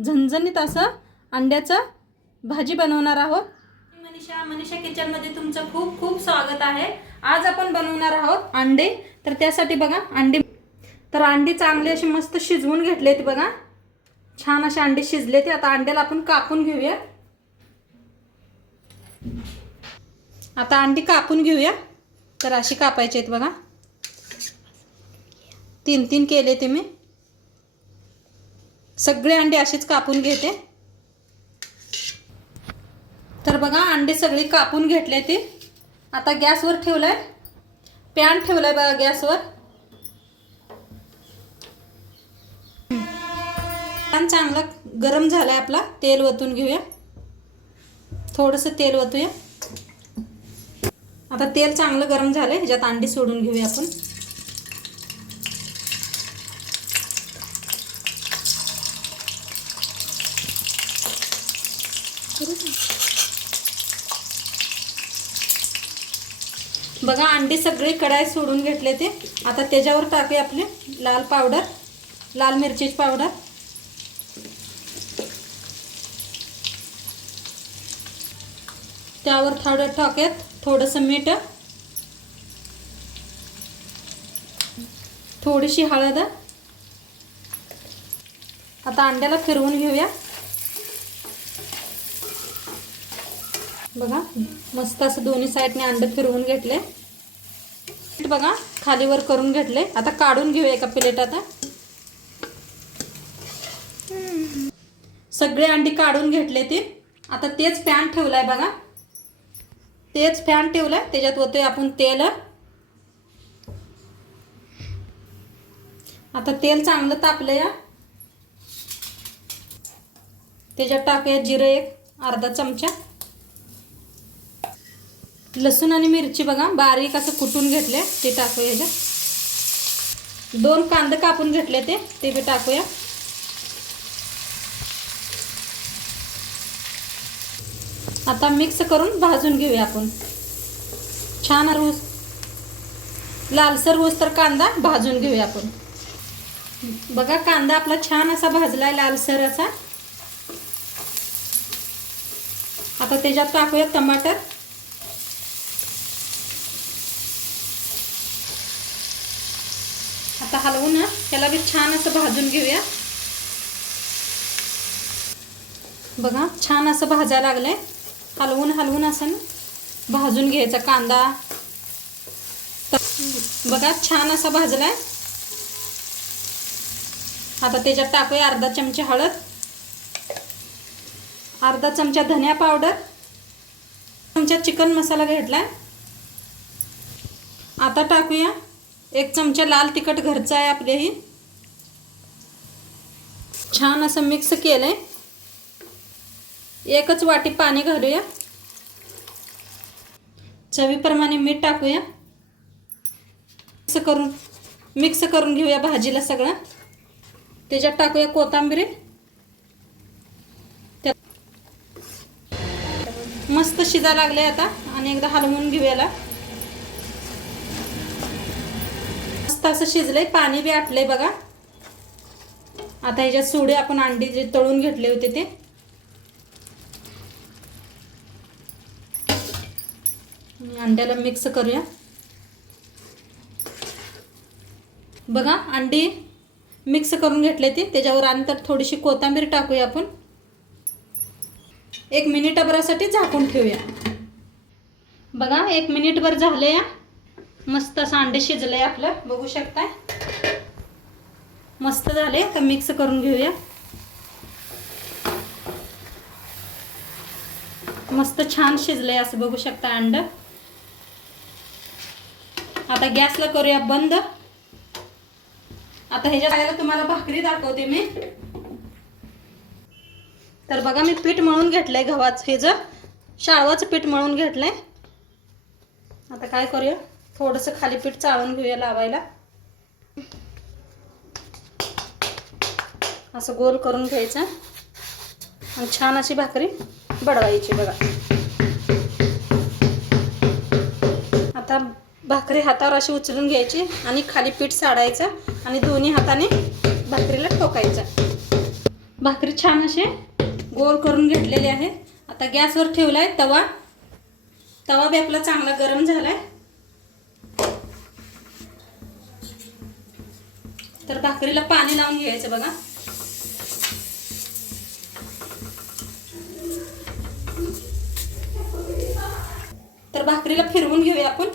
झणझणीत असं अंड्याचं भाजी बनवणार आहोत. मनीषा मनीषा किचनमध्ये तुमचं खूप खूप स्वागत आहे. आज आपण बनवणार आहोत अंडे. तर त्यासाठी बघा अंडी तर अंडी चांगली अशी मस्त शिजवून घेतलेत बघा. छान असे अंडे शिजले ते आता अंड्याला आपण कापून घेऊया. आता अंडी कापून घेऊया. तर अशी कापायची आहेत बघा. तीन तीन केले ते मी. सगळे अंडे असेच कापून घेते. तर बघा अंडे सगळे कापून घेतले ते. आता गॅसवर ठेवलाय. पॅन ठेवलाय बघा गॅसवर. पॅन चांगला गरम झालाय आपला. तेल वतून घेऊया. थोडंसं तेल वतूया. आता तेल चांगलं गरम झालंय. ह्याच्यात अंडी सोडून घेऊया आपण. बघा अंडी सगळे कढाई सोडून घेतले ते. आता त्याच्यावर टाकूया आपले लाल पावडर लाल मिरचीची पावडर. त्यावर थोडं टाकत थोडंसं मीठ थोडीशी हळद. आता अंड्याला फिरवून घेऊया. बघा मस्त असं दोन्ही साईडने अंडं फिरवून घेतले. बघा खालीवर करून घेतले. आता काढून घेऊया एका प्लेट आता. सगळे अंडी काढून घेतले ते. आता तेच पॅन ठेवलाय बघा. तेच फॅन ठेवलाय. त्याच्यात होतोय आपण तेल. आता तेल चांगलं तापलं या त्याच्यात टाकूया जिरं एक अर्धा चमचा. लसूण आणि मिरची बघा बारीक असं कुटून घेतले ते टाकूया ह्याच्यात दोन कांदे कापून घेतले ते ते बी टाकूया. आता मिक्स करून भाजून घेऊया आपण. छान रूस लालसर रोज तर कांदा भाजून घेऊया आपण. बघा कांदा आपला छान असा भाजलाय लालसर असा. आता त्याच्यात टाकूया टमाटर. हलवून त्याला बी छान असं भाजून घेऊया. बघा छान असं भाजायला लागलंय. हलवून हलवून असं भाजून घ्यायचा कांदा. बघा छान असा भाजलाय. आता त्याच्यात टाकूया अर्धा चमचा हळद. अर्धा चमचा धनिया पावडर. चमचा चिकन मसाला घेतलाय. आता टाकूया. एक चमचा लाल तिखट घरचा आहे आपल्याही छान असं मिक्स केलंय. एकच वाटी पाणी घालूया. चवीप्रमाणे मीठ टाकूया. मिक्स करून मिक्स करून घेऊया भाजीला सगळं. त्याच्यात टाकूया कोथिंबीर. मस्त शिजा लागले आता आणि एकदा हलवून घेऊयाला. मस्त असं शिजलंय पाणी बी आटलंय बघा. आता ह्याच्यात सोडे आपण अंडी जे तळून घेतले होते ते. अंड्याला मिक्स करूया. बघा अंडी मिक्स करून घेतले ते. त्याच्यावर आणि तर थोडीशी कोथिंबीर टाकूया आपण. एक मिनिटभरासाठी झाकून ठेवूया. बघा एक मिनिटभर झाले या मस्त असं अंडे शिजलंय आपलं. बघू शकताय. मस्त झाले तर मिक्स करून घेऊया. मस्त छान शिजलंय असं बघू शकता अंड. आता गॅसला करूया बंद. आता ह्याच्या खायला तुम्हाला भाकरी दाखवते मी. तर बघा मी पीठ मळून घेतलंय गव्हाचं. हे जर शाळवाचं पीठ मळून घेतलंय. आता काय करूया? थोडंसं खाली पीठ चाळून घेऊया लावायला. असं गोल करून घ्यायचं. आणि छान अशी भाकरी बडवायची बघा. आता भाकरी हातावर अशी उचलून घ्यायची आणि खाली पीठ साडायचं आणि दोन्ही हाताने भाकरीला ठोकायचं. भाकरी छान असे गोल करून घेतलेली आहे. आता गॅसवर ठेवला आहे तवा. तवा बी आपला चांगला गरम झाला आहे तर भाकरीला पाणी लावून घ्यायचं बघा. तर भाकरीला फिरवून घेऊया आपण.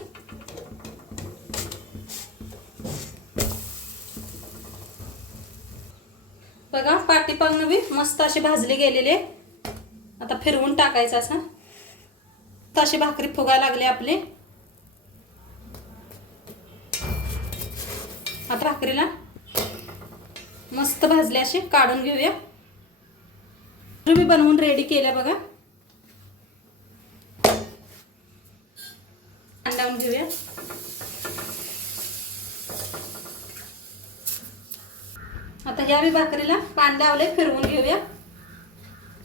बघा पाठीपागनं बी मस्त असे भाजले गेलेले आता फिरवून टाकायचं असं. तर अशी भाकरी फुगायला लागली आपली. आता भाकरीला मस्त भाजले असे काढून घेऊया. मी बनवून रेडी केल्या बघा. अंडावून घेऊया. आता ह्या बी भाकरीला पान लावले फिरवून घेऊया.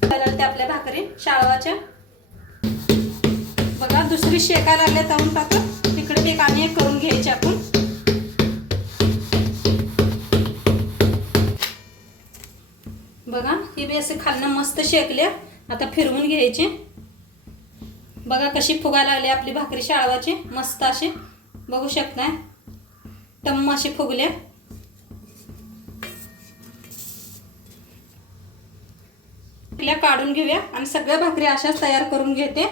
ते आपल्या भाकरी शाळवाच्या. बघा दुसरी शेकायला लागल्या ताऊन टाकून तिकडे ते एक आणि एक करून घ्यायचे आपण. बघा ही बी असे खालनं मस्त शेकल्या आता फिरवून घ्यायचे. बघा कशी फुगायला लागली आपली भाकरी शाळवाची. मस्त अशी. बघू शकताय. टम्म अशी फुगल्या काढून घेऊया आणि सगळ्या भाकरी अशाच तयार करून घेते.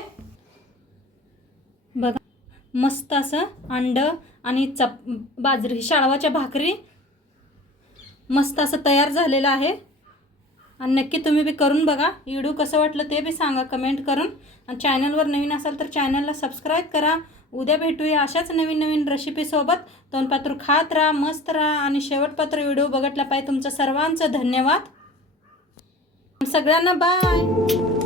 बघा मस्त असं अंड आणि चप बाजरी शाळवाच्या भाकरी मस्त असं तयार झालेलं आहे. आणि नक्की तुम्ही बी करून बघा. व्हिडिओ कसं वाटलं ते बी सांगा कमेंट करून. आणि चॅनलवर नवीन असाल तर चॅनलला सबस्क्राईब करा. उद्या भेटूया अशाच नवीन नवीन रेसिपीसोबत तोंडपात्र खात राहा मस्त राहा आणि शेवटपात्र व्हिडिओ बघितला पाहिजे. तुमचं सर्वांचं धन्यवाद. सगळ्यांना बाय